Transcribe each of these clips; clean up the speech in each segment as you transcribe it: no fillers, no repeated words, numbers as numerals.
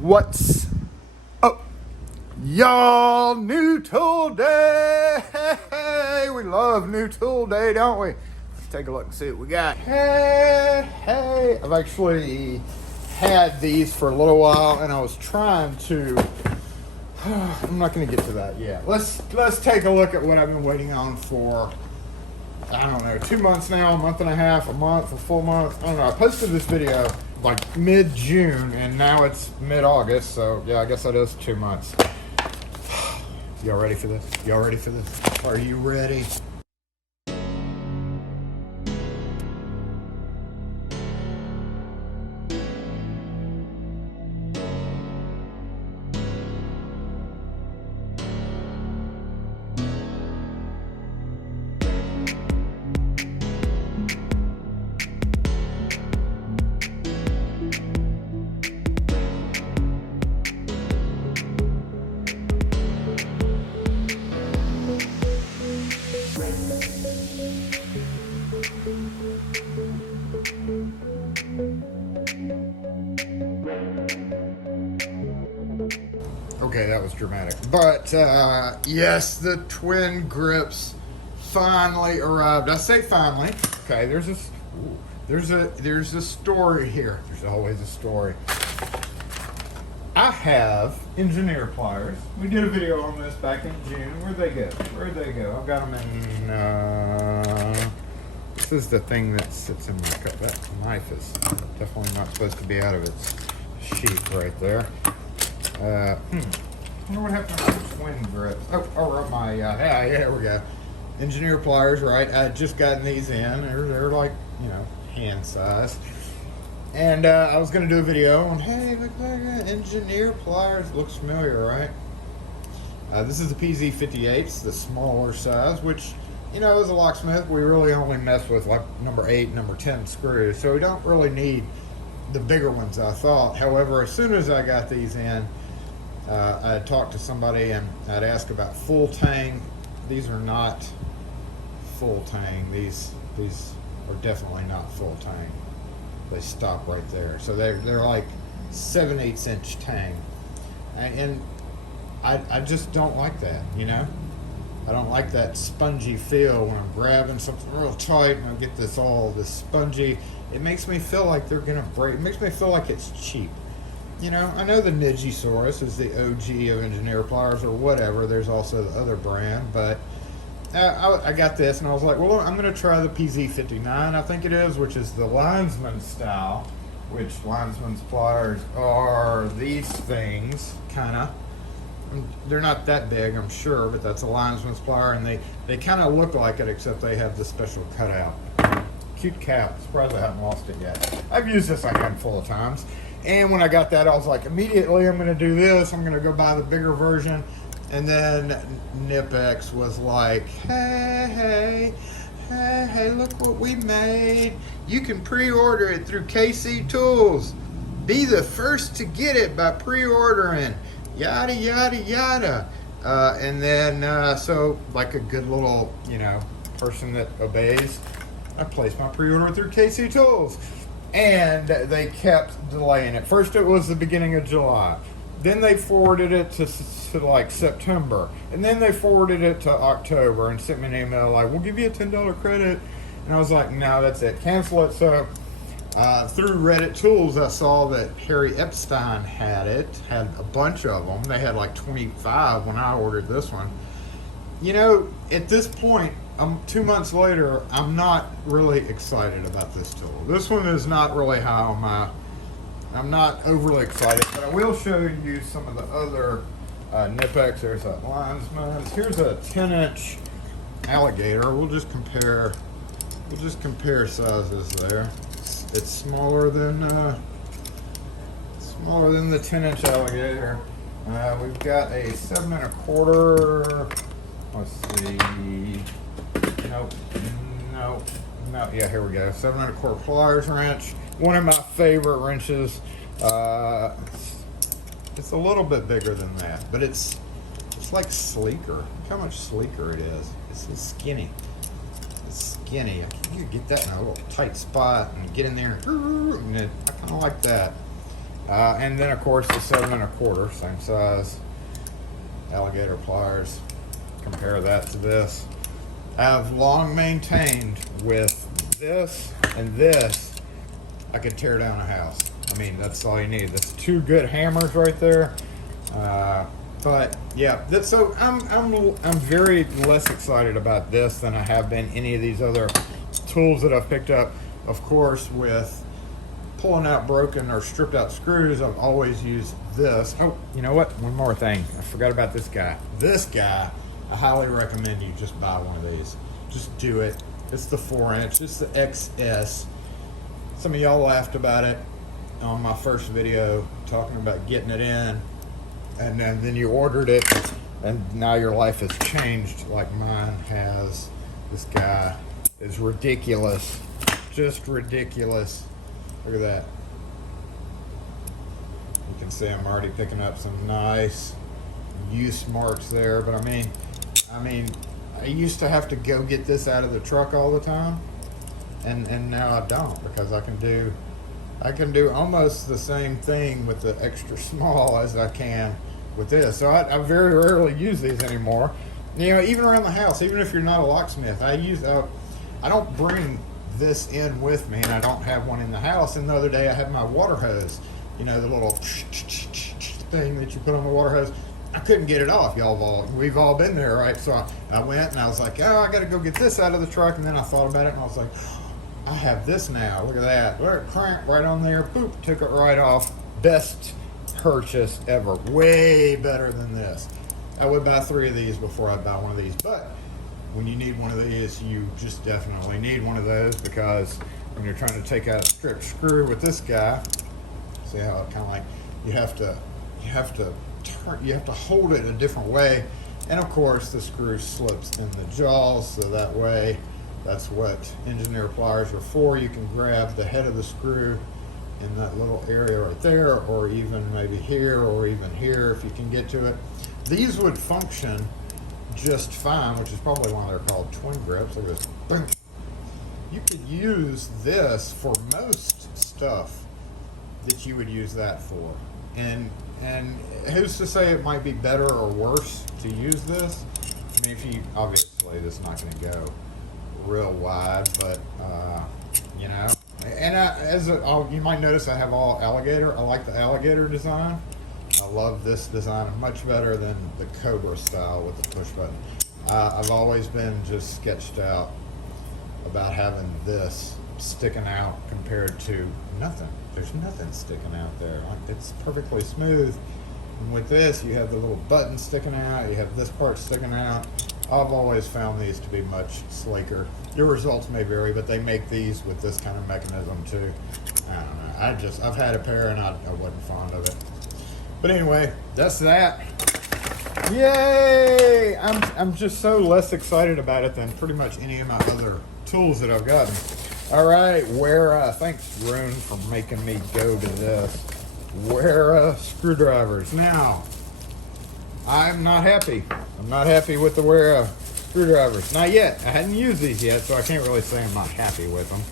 What's up, y'all? New tool day. We love new tool day, don't we? Let's take a look and see what we got. Hey, I've actually had these for a little while, and I was trying to. I'm not going to get to that yet. Let's take a look at what I've been waiting on for. I don't know, 2 months now, a month and a half, a month, a full month. I don't know. I posted this video like mid-June, and now it's mid-August, so yeah, I guess that is 2 months. Y'all ready for this? Y'all ready for this? Are you ready? Okay, that was dramatic. But yes, the twin grips finally arrived. I say finally. Okay, there's a story here. There's always a story. I have engineer pliers. We did a video on this back in June. Where'd they go? I've got them in. This is the thing that sits in my cup. That knife is definitely not supposed to be out of its sheath right there. I wonder what happened to the twin grips. Oh, my, yeah, here we go. Engineer pliers, right? I had just gotten these in. They're like, hand size. And I was going to do a video on, hey, look like engineer pliers. Looks familiar, right? This is the PZ58s, the smaller size, which, as a locksmith, we really only mess with like number 8, number 10 screws. So we don't really need the bigger ones, I thought. However, as soon as I got these in, I had talked to somebody and I'd asked about full tang. These are not full tang. These are definitely not full tang. They stop right there. So they're like 7/8 inch tang. And I just don't like that, I don't like that spongy feel when I'm grabbing something real tight and I get this spongy. It makes me feel like they're gonna break. It makes me feel like it's cheap. I know the Nigisaurus is the OG of engineer pliers or whatever. There's also the other brand, but I got this and I was like, well, I'm gonna try the PZ59, I think it is, which is the linesman style, which linesman's pliers are these things, kinda. They're not that big, I'm sure, but that's a linesman's plier, and they kind of look like it, except they have the special cutout. Cute cap. Surprised I haven't lost it yet. I've used this a handful of times, and when I got that, I was like, immediately I'm going to do this. I'm going to go buy the bigger version, and then Knipex was like, hey, look what we made. You can pre-order it through KC Tools. Be the first to get it by pre-ordering. Yada, yada, yada. And then, so like a good little, person that obeys, I placed my pre-order through KC Tools. And they kept delaying it. First it was the beginning of July. Then they forwarded it to like September. And then they forwarded it to October and sent me an email like, we'll give you a $10 credit. And I was like, no, that's it. Cancel it. So through Reddit Tools, I saw that Harry Epstein had a bunch of them. They had like 25 when I ordered this one. At this point, 2 months later, I'm not really excited about this tool. This one is not really high on I'm not overly excited, but I will show you some of the other Knipex. There's that linesman. Here's a 10-inch alligator. We'll just compare sizes there. It's smaller than the 10-inch alligator. We've got a 7 1/4. Let's see. Nope. Yeah, here we go. 7 1/4 pliers wrench. One of my favorite wrenches. It's a little bit bigger than that, but it's like sleeker. Look how much sleeker it is. It's skinny. Skinny. You get that in a little tight spot and get in there and I kind of like that. And then of course the 7 1/4, same size alligator pliers. Compare that to this. I've long maintained with this and this, I could tear down a house. I mean, that's all you need. That's 2 good hammers right there. But yeah, so I'm very less excited about this than I have been any of these other tools that I've picked up. Of course, with pulling out broken or stripped out screws, I've always used this. Oh, you know what? One more thing. I forgot about this guy. This guy, I highly recommend you just buy one of these. Just do it. It's the 4-inch. It's the XS. Some of y'all laughed about it on my first video, talking about getting it in, and then you ordered it, and now your life has changed like mine has. This guy is ridiculous. Just ridiculous. Look at that. You can see I'm already picking up some nice use marks there, but I mean, I used to have to go get this out of the truck all the time, and now I don't, because I can do almost the same thing with the extra small as I can with this. So I very rarely use these anymore. You know, even around the house, even if you're not a locksmith, I don't bring this in with me, and I don't have one in the house. And the other day I had my water hose, you know, the little thing that you put on the water hose. I couldn't get it off. We've all been there, right? So I went and I was like, oh, I got to go get this out of the truck. And then I thought about it and I was like, I have this now. Look at that. Look, crank right on there. Boop, took it right off. Best purchase ever. Way better than this. I would buy 3 of these before I'd buy one of these. But when you need one of these, you just definitely need one of those, because when you're trying to take out a stripped screw with this guy, see how it kind of like, you have to hold it a different way, and of course the screw slips in the jaws, so that way, that's what engineer pliers are for. You can grab the head of the screw in that little area right there, or even maybe here, or even here if you can get to it. These would function just fine, which is probably why they're called twin grips. Look at this. Boom. You could use this for most stuff that you would use that for, and who's to say it might be better or worse to use this? I mean, if you, obviously this is not going to go real wide, but you know, and you might notice I have all alligator. I like the alligator design. I love this design much better than the Cobra style with the push button. I've always been just sketched out about having this sticking out compared to nothing. There's nothing sticking out there. It's perfectly smooth. And with this, you have the little button sticking out. You have this part sticking out. I've always found these to be much sleeker. Your results may vary, but they make these with this kind of mechanism too. I don't know. I've had a pair and I wasn't fond of it. But anyway, that's that. Yay! I'm just so less excited about it than pretty much any of my other tools that I've gotten. All right, Wera. Thanks, Rune, for making me go to this. Wera screwdrivers. Now, I'm not happy. I'm not happy with the Wera screwdrivers. Not yet. I hadn't used these yet, so I can't really say I'm not happy with them.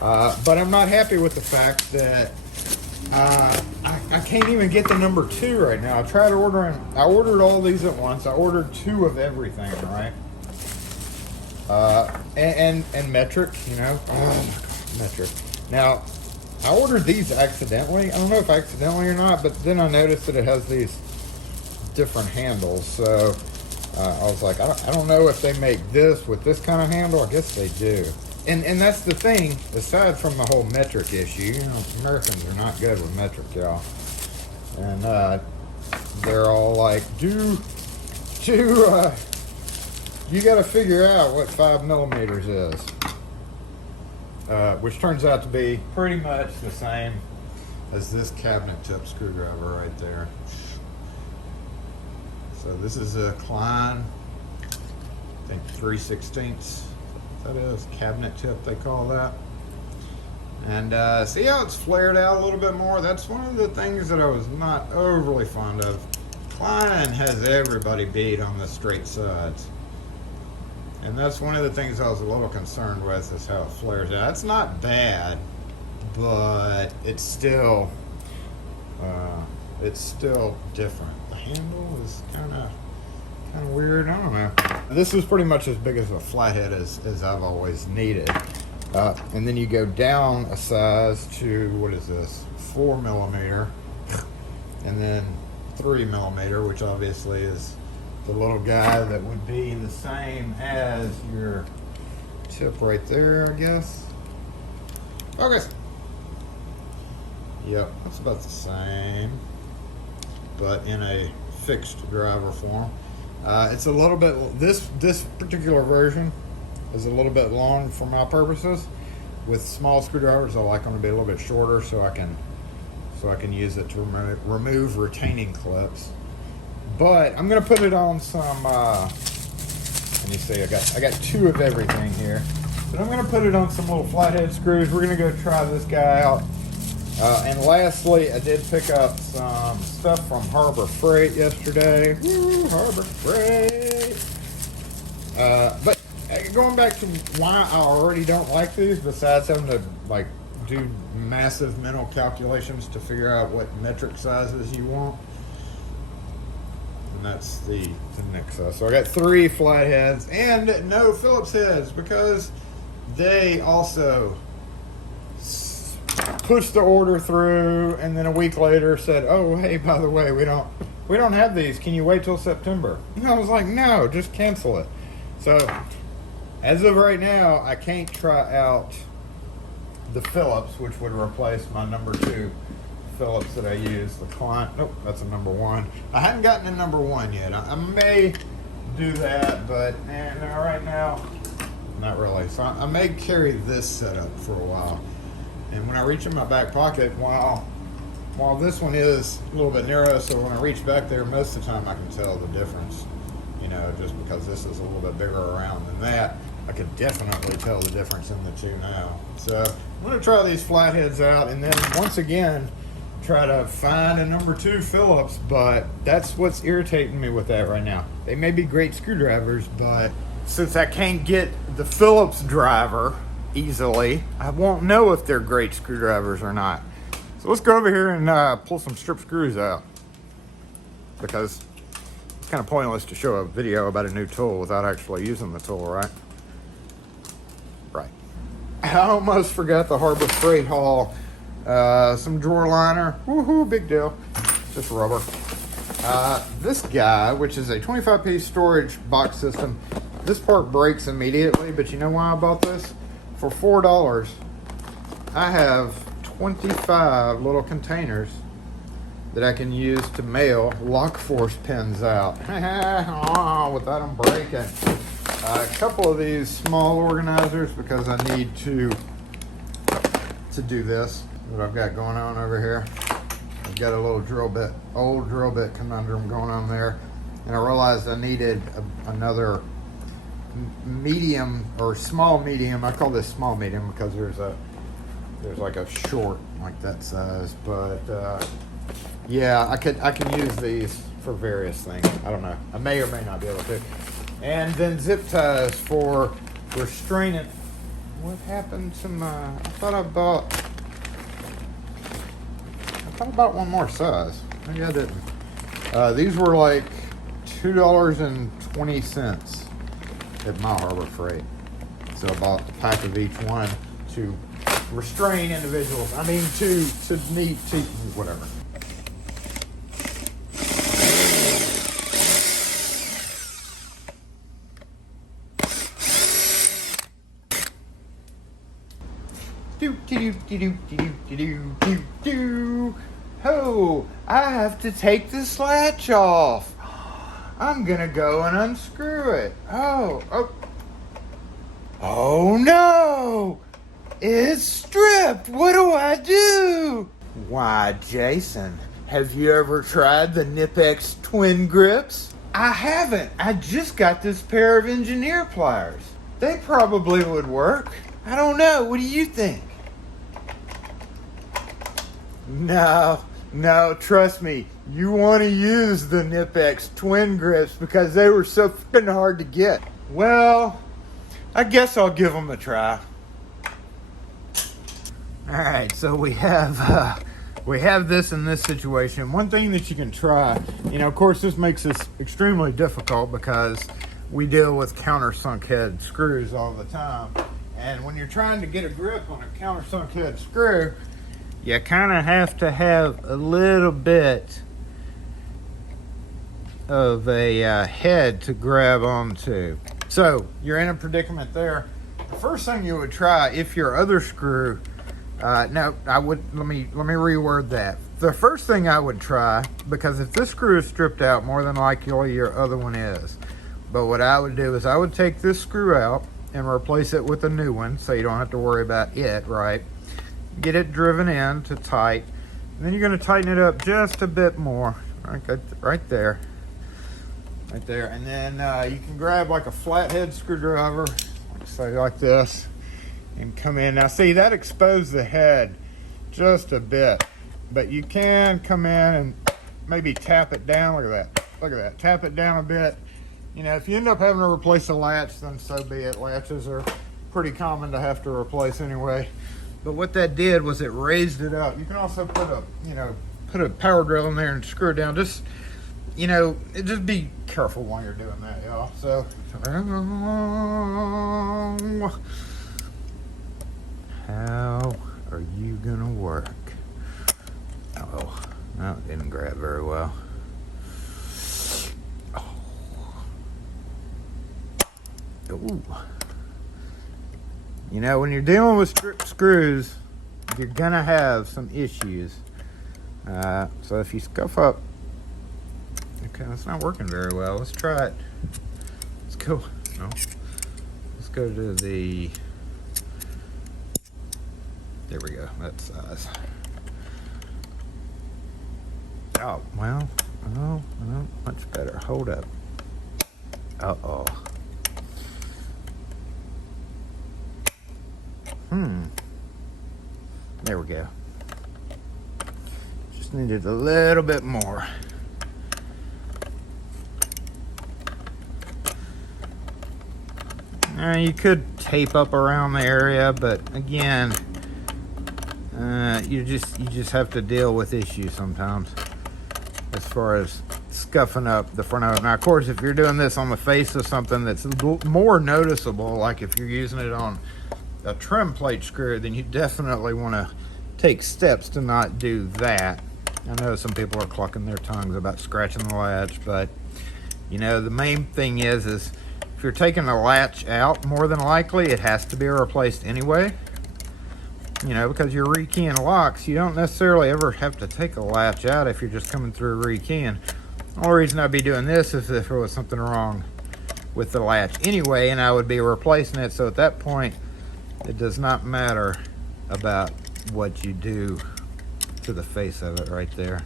But I'm not happy with the fact that I can't even get the number 2 right now. I ordered all these at once. I ordered 2 of everything, right? And metric, you know. Oh my God, metric. Now, I ordered these accidentally. I don't know if accidentally or not, but then I noticed that it has these different handles. So I was like, I don't know if they make this with this kind of handle. I guess they do. And that's the thing, aside from the whole metric issue, you know, Americans are not good with metric, y'all. And they're all like, you got to figure out what 5 millimeters is. Which turns out to be pretty much the same as this cabinet tip screwdriver right there. So this is a Klein, I think 3/16. That is cabinet tip, they call that. And see how it's flared out a little bit more? That's one of the things that I was not overly fond of. Klein has everybody beat on the straight sides. And that's one of the things I was a little concerned with, is how it flares out. It's not bad, but it's still it's still different. The handle is kind of weird. I don't know. This is pretty much as big as a flathead as I've always needed. And then you go down a size to, what is this, 4 millimeter, and then 3 millimeter, which obviously is the little guy that would be the same as your tip right there, I guess. Okay. Yep, that's about the same, but in a fixed driver form. It's a little bit, this particular version is a little bit long for my purposes. With small screwdrivers, I like them to be a little bit shorter so I can use it to remove retaining clips. But I'm gonna put it on some. Let me see. I got 2 of everything here, but I'm gonna put it on some little flathead screws. We're gonna go try this guy out. And lastly, I did pick up some stuff from Harbor Freight yesterday. Woo, Harbor Freight! But going back to why I already don't like these, besides having to like do massive mental calculations to figure out what metric sizes you want, and that's the next size. So I got 3 flatheads and no Phillips heads because they also pushed the order through, and then a week later said, "Oh, hey, by the way, we don't have these. Can you wait till September?" And I was like, "No, just cancel it." So, as of right now, I can't try out the Phillips, which would replace my number 2 Phillips that I use. The client. Nope, that's a number 1. I haven't gotten a number 1 yet. I may do that, but right now, not really. So I may carry this setup for a while. And when I reach in my back pocket, while this one is a little bit narrow, so when I reach back there, most of the time I can tell the difference. You know, just because this is a little bit bigger around than that, I could definitely tell the difference in the 2 now. So I'm going to try these flatheads out, and then once again, try to find a number 2 Phillips, but that's what's irritating me with that right now. They may be great screwdrivers, but since I can't get the Phillips driver easily, I won't know if they're great screwdrivers or not. So let's go over here and pull some strip screws out, because it's kind of pointless to show a video about a new tool without actually using the tool, right? Right. I almost forgot the Harbor Freight haul. Some drawer liner. Woohoo, big deal. Just rubber. This guy, which is a 25-piece storage box system, this part breaks immediately, but you know why I bought this? For $4, I have 25 little containers that I can use to mail lock force pins out without them breaking. A couple of these small organizers because I need to do this, what I've got going on over here. I've got a little old drill bit conundrum going on there, and I realized I needed another medium or small medium. I call this small medium because there's like a short like that size, but yeah, I can use these for various things. I don't know, I may or may not be able to. And then zip ties for restraining. What happened to my, I thought I bought one more size. Maybe I didn't. These were like $2.20 at my Harbor Freight. So I bought a pack of each one to restrain individuals. I mean, to whatever. Oh, I have to take this latch off. I'm gonna go and unscrew it. Oh no! It's stripped. What do I do? Why, Jason, have you ever tried the Knipex TwinGrips? I haven't. I just got this pair of engineer pliers. They probably would work. I don't know. What do you think? No, trust me. You want to use the Knipex TwinGrips because they were so fucking hard to get. Well, I guess I'll give them a try. Alright, so we have we have this in this situation. One thing that you can try, you know, of course this makes this extremely difficult because we deal with countersunk head screws all the time. And when you're trying to get a grip on a countersunk head screw, you kind of have to have a little bit of a head to grab onto. So you're in a predicament there. The first thing you would try, if your other screw, no, I would, let me reword that. The first thing I would try, because if this screw is stripped out, more than likely your other one is. But what I would do is I would take this screw out and replace it with a new one, so you don't have to worry about it, right? Get it driven in to tight, and then you're going to tighten it up just a bit more, right there, and then you can grab like a flathead screwdriver, say like this, and come in. Now see, that exposed the head just a bit, but you can come in and maybe tap it down. Look at that, tap it down a bit. You know, if you end up having to replace a latch, then so be it. Latches are pretty common to have to replace anyway. But what that did was it raised it up. You can also put a power drill in there and screw it down. Just, you know, just be careful while you're doing that, y'all. So, how are you gonna work? Oh, no, it didn't grab very well. Oh. Ooh. You know, when you're dealing with stripped screws, you're gonna have some issues. So if you scuff up, okay, that's not working very well. Let's try it. Let's go. No, let's go to the. There we go. That size. Oh well. Oh, much better. Hold up. Uh-oh. There we go. Just needed a little bit more. You could tape up around the area, but again, you just have to deal with issues sometimes as far as scuffing up the front of it. Now, of course, if you're doing this on the face of something that's more noticeable, like if you're using it on a trim plate screw, then you definitely want to take steps to not do that. I know some people are clucking their tongues about scratching the latch, but you know, the main thing is if you're taking the latch out, more than likely it has to be replaced anyway. You know, because you're rekeying locks, you don't necessarily ever have to take a latch out if you're just coming through rekeying. The only reason I'd be doing this is if there was something wrong with the latch anyway, and I would be replacing it. So at that point, it does not matter about what you do to the face of it right there.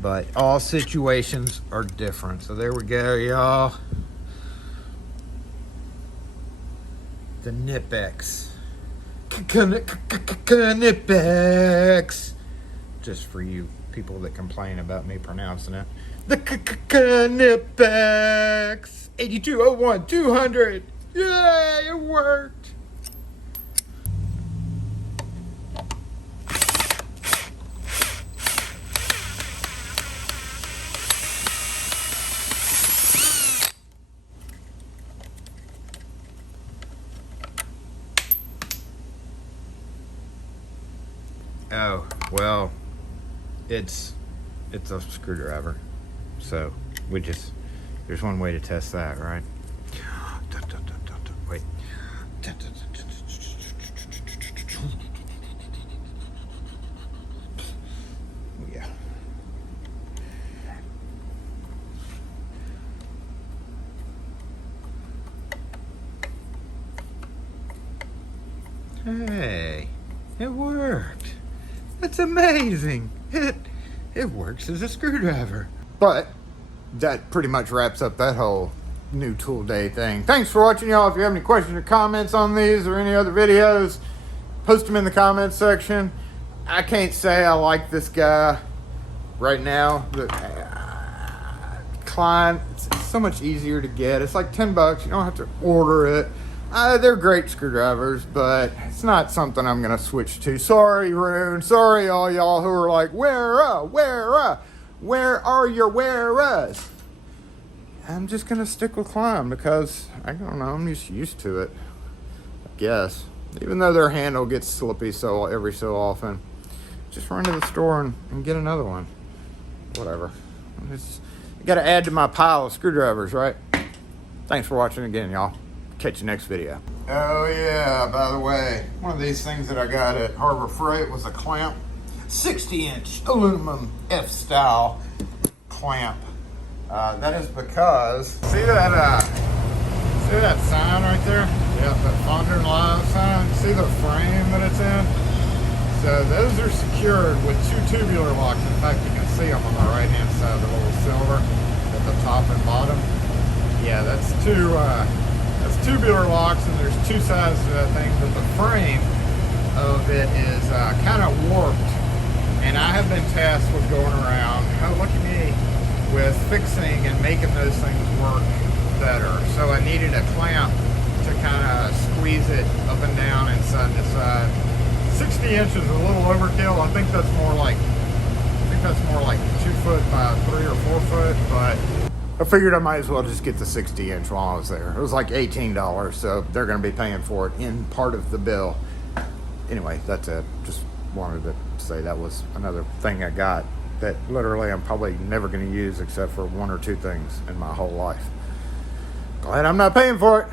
But all situations are different. So there we go, y'all. The Knipex. Knipex. Just for you people that complain about me pronouncing it. The Knipex. 8201 200. Yay, it worked. Oh, well, it's a screwdriver. So there's one way to test that, right? Wait. Yeah. Hey, it worked. That's amazing. It works as a screwdriver. But that pretty much wraps up that whole new tool day thing. Thanks for watching, y'all. If you have any questions or comments on these or any other videos, post them in the comments section. I can't say I like this guy right now. The Klein, it's so much easier to get. It's like $10. You don't have to order it. They're great screwdrivers, but it's not something I'm going to switch to. Sorry, Rune. Sorry, all y'all who are like, Wera, where are your Weras? I'm just going to stick with Klein because, I don't know, I'm just used to it, I guess. Even though their handle gets slippy every so often. Just run to the store and get another one. Whatever. I got to add to my pile of screwdrivers, right? Thanks for watching again, y'all. Catch you next video. Oh yeah, by the way, one of these things that I got at Harbor Freight was a clamp. 60-inch aluminum F-style clamp. That is because, see that sign right there? Yeah, that Fondren Live sign. See the frame that it's in? So those are secured with 2 tubular locks. In fact, you can see them on the right-hand side, the little silver at the top and bottom. Yeah, that's tubular locks, and there's 2 sides to that thing, but the frame of it is kind of warped. And I have been tasked with going around, oh look at me, with fixing and making those things work better. So I needed a clamp to kind of squeeze it up and down and side to side. 60 inches is a little overkill. I think that's more like 2 foot by 3 or 4 foot, but I figured I might as well just get the 60-inch while I was there. It was like $18, so they're going to be paying for it in part of the bill. Anyway, that's it. Just wanted to say that was another thing I got that literally I'm probably never going to use except for 1 or 2 things in my whole life. Glad I'm not paying for it.